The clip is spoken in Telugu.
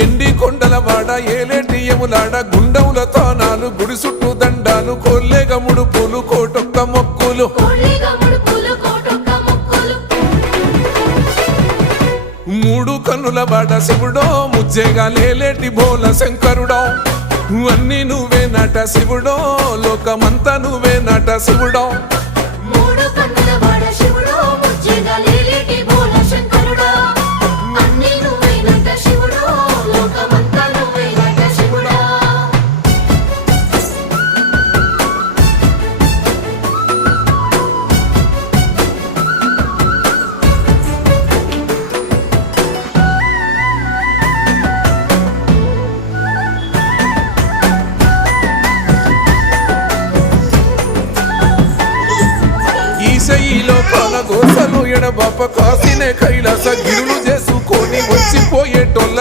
ఎండి కొండల వాడ ఏలేటి యములాడ గుండముల తానాలు గుడి చుట్టూ దండాలు కొల్లేగ ముడుపులు కోటొక్క మొక్కులు మూడు కన్నుల వాడ శివుడో ముజ్జేగా లేలేటి బోల శంకరుడో అన్ని నువ్వే నట శివుడో లోకమంతా నువ్వే నట శివుడో ఈశయిలో పాలగోసలు ఎడబాప కాసినే కైలాస గిరులు చేసుకొని వచ్చిపోయేటోళ్ళ